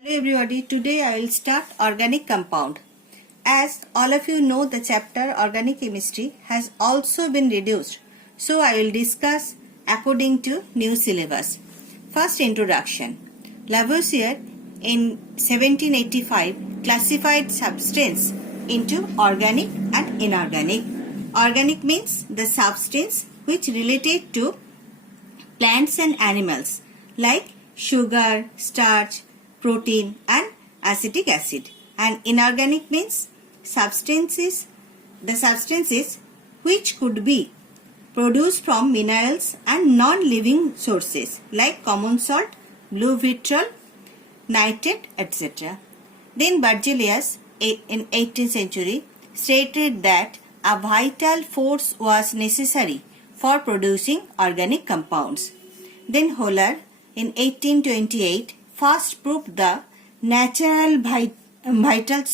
Hello everybody, today I will start organic compound. As all of you know, the chapter organic chemistry has also been reduced, so I will discuss according to new syllabus. First, introduction. Lavoisier in 1785 classified substance into organic and inorganic. Organic means the substance which related to plants and animals like sugar, starch, protein and acetic acid. And inorganic means substances which could be produced from minerals and non-living sources like common salt, blue vitriol, nitrate, etc. Then Berzelius in 18th century stated that a vital force was necessary for producing organic compounds. Then Holler in 1828 first proved the natural vital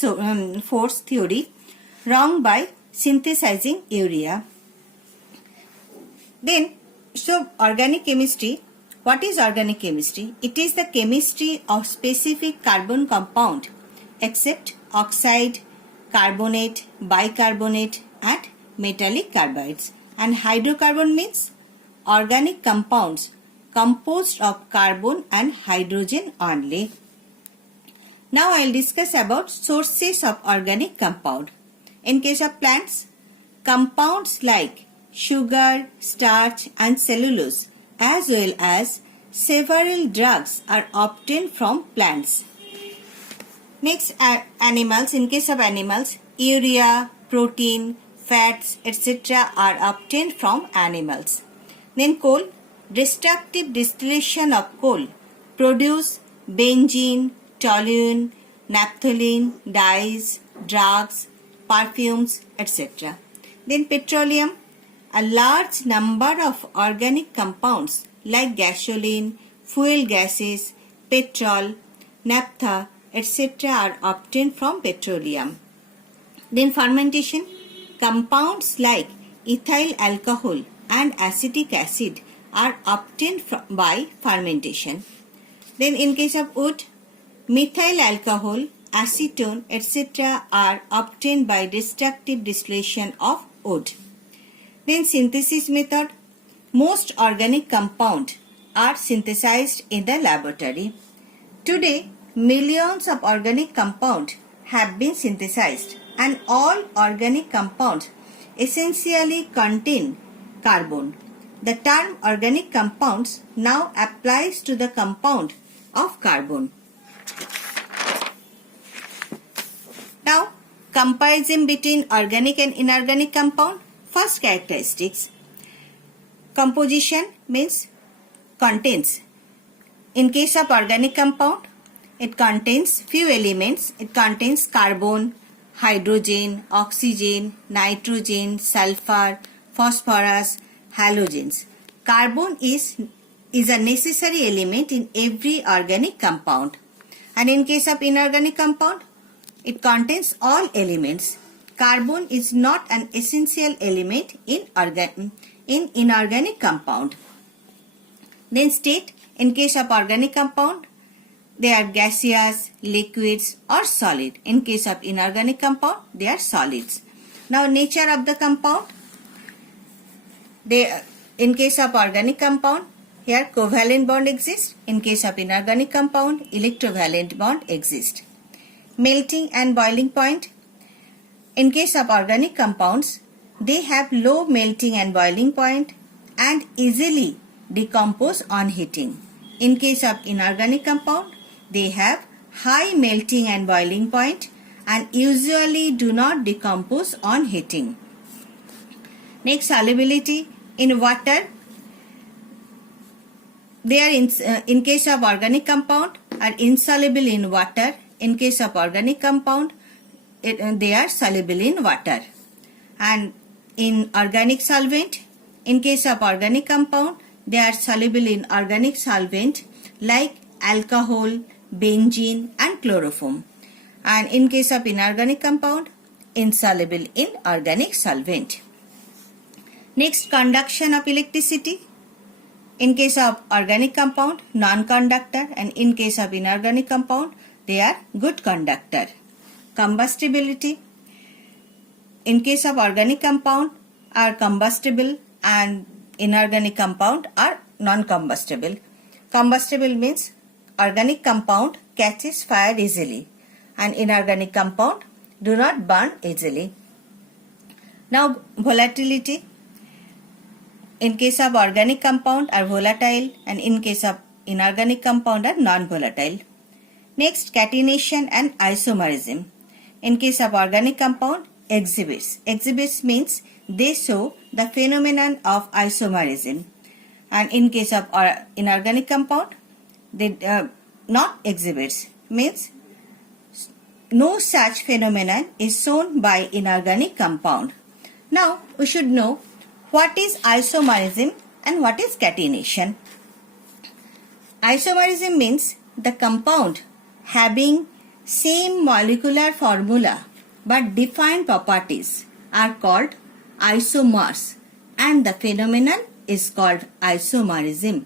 force theory wrong by synthesizing urea. Then, organic chemistry. What is organic chemistry? It is the chemistry of specific carbon compound except oxide, carbonate, bicarbonate and metallic carbides. And hydrocarbon means organic compounds composed of carbon and hydrogen only. Now I will discuss about sources of organic compound. In case of plants, compounds like sugar, starch and cellulose as well as several drugs are obtained from plants. Next, animals. In case of animals, urea, protein, fats, etc. are obtained from animals. Then coal. Destructive distillation of coal produce benzene, toluene, naphthalene, dyes, drugs, perfumes, etc. Then petroleum. A large number of organic compounds like gasoline, fuel gases, petrol, naphtha, etc. are obtained from petroleum. Then fermentation. Compounds like ethyl alcohol and acetic acid are obtained by fermentation. Then in case of wood, methyl alcohol, acetone, etc. are obtained by destructive distillation of wood. Then synthesis method. Most organic compounds are synthesized in the laboratory. Today, millions of organic compounds have been synthesized and all organic compounds essentially contain carbon. The term organic compounds now applies to the compound of carbon. Now, comparison between organic and inorganic compound. First, characteristics. Composition means contains. In case of organic compound, it contains few elements. It contains carbon, hydrogen, oxygen, nitrogen, sulfur, phosphorus, halogens. Carbon is a necessary element in every organic compound. And in case of inorganic compound, it contains all elements. Carbon is not an essential element in inorganic compound. Then state, in case of organic compound, they are gaseous, liquids or solid. In case of inorganic compound, they are solids. Now nature of the compound. In case of organic compound, here covalent bond exists. In case of inorganic compound, electrovalent bond exists. Melting and boiling point. In case of organic compounds, they have low melting and boiling point and easily decompose on heating. In case of inorganic compound, they have high melting and boiling point and usually do not decompose on heating. Next, solubility. In water, they are in case of organic compound are insoluble in water. In case of organic compound, they are soluble in water. And in organic solvent, in case of organic compound, they are soluble in organic solvent like alcohol, benzene and chloroform. And in case of inorganic compound, insoluble in organic solvent. Next, conduction of electricity. In case of organic compound, non-conductor, and in case of inorganic compound, They are good conductor. Combustibility. In case of organic compound are combustible and inorganic compound are non-combustible. Combustible means organic compound catches fire easily and inorganic compound do not burn easily. Now volatility. In case of organic compound are volatile and in case of inorganic compound are non-volatile. Next, catenation and isomerism. In case of organic compound, exhibits. Exhibits means they show the phenomenon of isomerism. And in case of inorganic compound, they not exhibits means no such phenomenon is shown by inorganic compound. Now we should know what is isomerism and what is catenation. Isomerism means the compound having same molecular formula but different properties are called isomers and the phenomenon is called isomerism.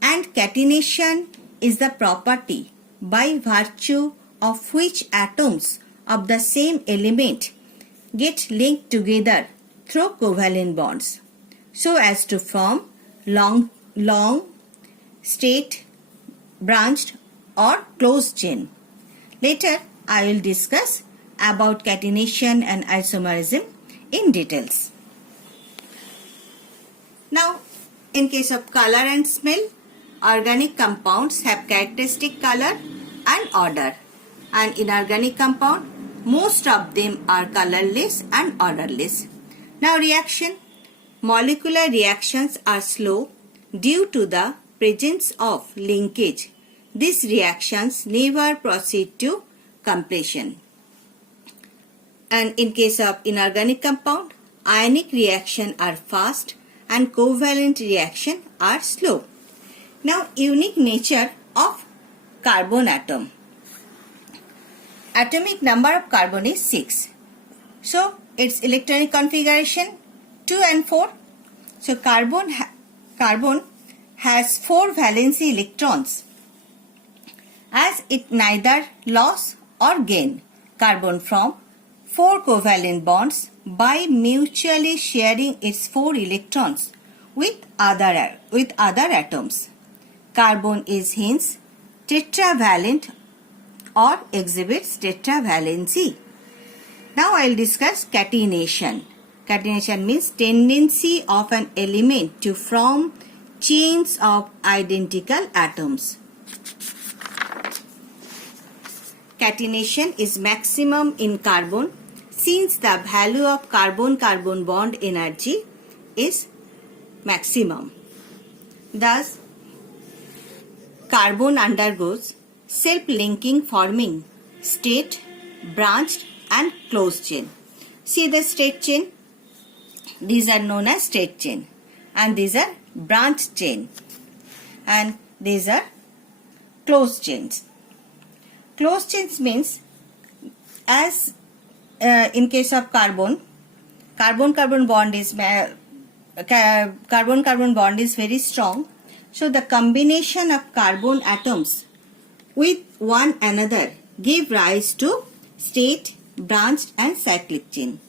And catenation is the property by virtue of which atoms of the same element get linked together through covalent bonds so as to form long, straight, branched or closed chain. Later, I will discuss about catenation and isomerism in details. Now, in case of color and smell, organic compounds have characteristic color and odor, and inorganic compound, most of them are colorless and odorless. Now reaction. Molecular reactions are slow due to the presence of linkage. These reactions never proceed to completion. And in case of inorganic compound, ionic reaction are fast and covalent reaction are slow. Now unique nature of carbon atom. Atomic number of carbon is 6. So its electronic configuration 2 and 4. So carbon has 4 valency electrons as it neither loss or gain carbon from 4 covalent bonds by mutually sharing its 4 electrons with other atoms. Carbon is hence tetravalent or exhibits tetravalency. Now I will discuss catenation. Catenation means tendency of an element to form chains of identical atoms. Catenation is maximum in carbon since the value of carbon-carbon bond energy is maximum. Thus, carbon undergoes self-linking forming straight, branched and closed chain. See the straight chain? These are known as straight chain and these are branched chain and these are closed chains. Closed chains means as in case of carbon-carbon bond is very strong. So the combination of carbon atoms with one another give rise to straight, branched and cyclic chain.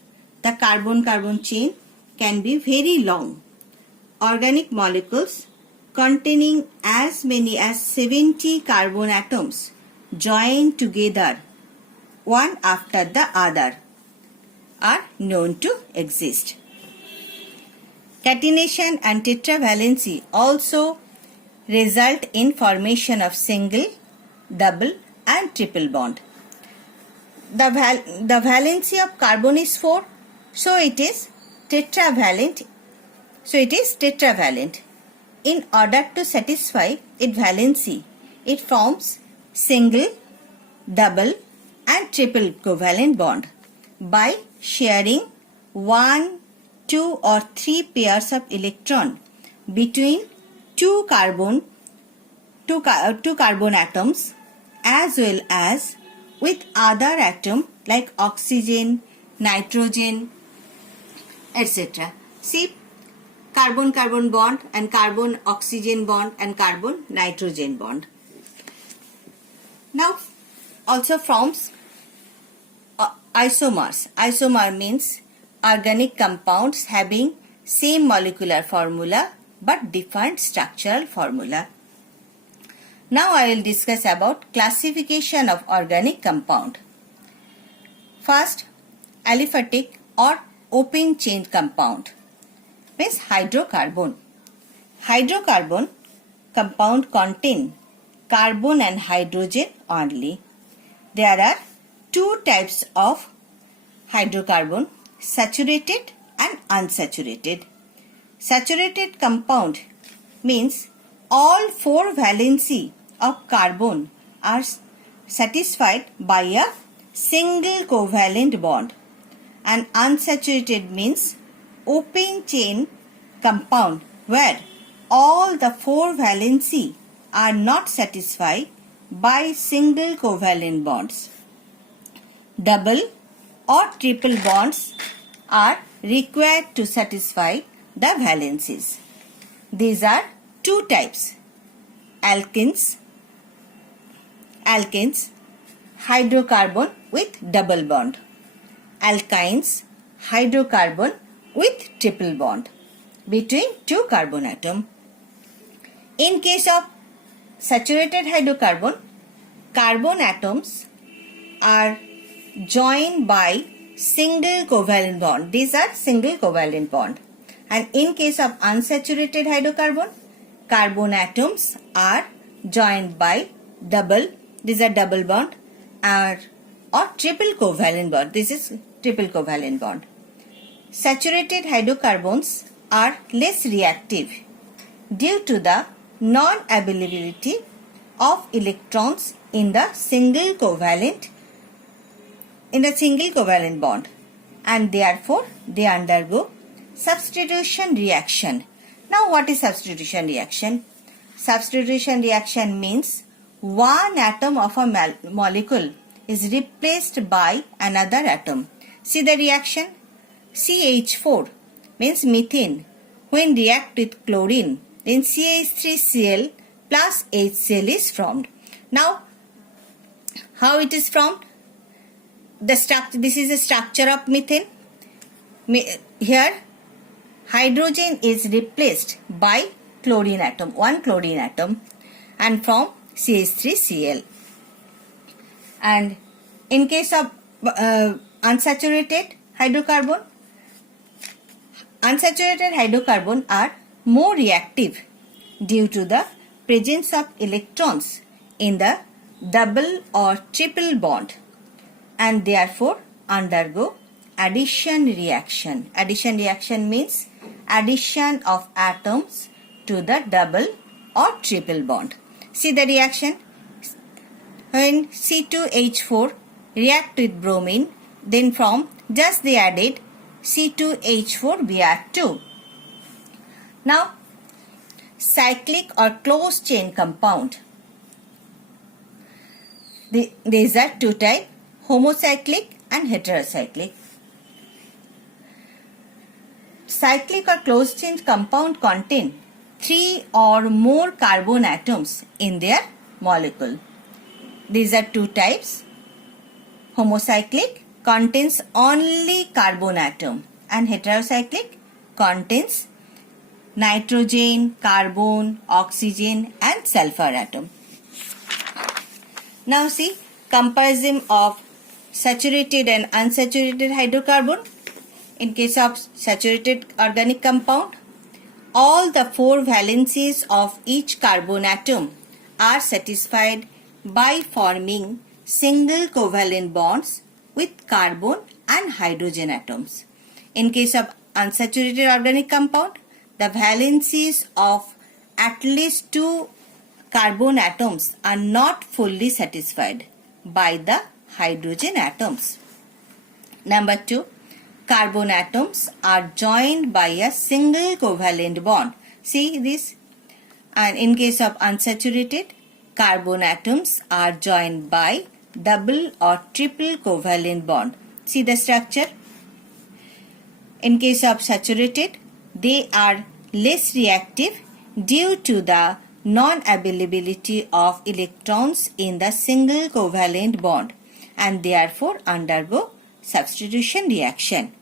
The carbon-carbon chain can be very long. Organic molecules containing as many as 70 carbon atoms joined together one after the other are known to exist. Catenation and tetravalency also result in formation of single, double and triple bond. The valency of carbon is 4, so it is tetravalent. In order to satisfy its valency, it forms single, double and triple covalent bond by sharing 1, 2 or 3 pairs of electron between two carbon atoms as well as with other atom like oxygen, nitrogen, etc. See, carbon-carbon bond and carbon-oxygen bond and carbon-nitrogen bond. Now, also forms isomers. Isomer means organic compounds having same molecular formula but different structural formula. Now I will discuss about classification of organic compound. First, aliphatic or open chain compound means hydrocarbon. Hydrocarbon compound contain carbon and hydrogen only. There are two types of hydrocarbon, saturated and unsaturated. Saturated compound means all four valency of carbon are satisfied by a single covalent bond, and unsaturated means open chain compound where all the four valency are not satisfied by single covalent bonds. Double or triple bonds are required to satisfy the valencies. These are two types: alkenes, hydrocarbon with double bond; alkynes, hydrocarbon with triple bond between two carbon atoms. In case of saturated hydrocarbon, carbon atoms are joined by single covalent bond. These are single covalent bond. And in case of unsaturated hydrocarbon, carbon atoms are joined by double. These are double bond or triple covalent bond. This is triple covalent bond. Saturated hydrocarbons are less reactive due to the non-availability of electrons in the single covalent bond, and therefore they undergo substitution reaction. Now what is substitution reaction? Substitution reaction means one atom of a molecule is replaced by another atom. See the reaction. CH4 means methane. When react with chlorine, then CH3Cl plus HCl is formed. Now, how it is formed? This is the structure of methane. Here, hydrogen is replaced by chlorine atom, one chlorine atom, and from CH3Cl. And in case of unsaturated hydrocarbon are more reactive due to the presence of electrons in the double or triple bond, and therefore undergo addition reaction. Addition reaction means addition of atoms to the double or triple bond. See the reaction. When C2H4 react with bromine, then from just they added C2H4Br2. Now, cyclic or closed chain compound. These are two types: homocyclic and heterocyclic. Cyclic or closed chain compound contain 3 or more carbon atoms in their molecule. These are two types. Homocyclic contains only carbon atom, and heterocyclic contains nitrogen, carbon, oxygen and sulfur atom. Now see comparison of saturated and unsaturated hydrocarbon. In case of saturated organic compound, all the four valencies of each carbon atom are satisfied by forming single covalent bonds with carbon and hydrogen atoms. In case of unsaturated organic compound, the valencies of at least two carbon atoms are not fully satisfied by the hydrogen atoms. Number 2, carbon atoms are joined by a single covalent bond. See this? And in case of unsaturated, carbon atoms are joined by double or triple covalent bond. See the structure? In case of saturated, they are less reactive due to the non-availability of electrons in the single covalent bond and therefore undergo substitution reaction.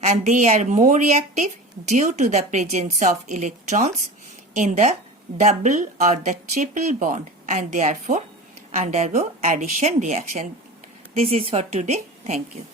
And they are more reactive due to the presence of electrons in the double or the triple bond and therefore undergo addition reaction. This is for today. Thank you.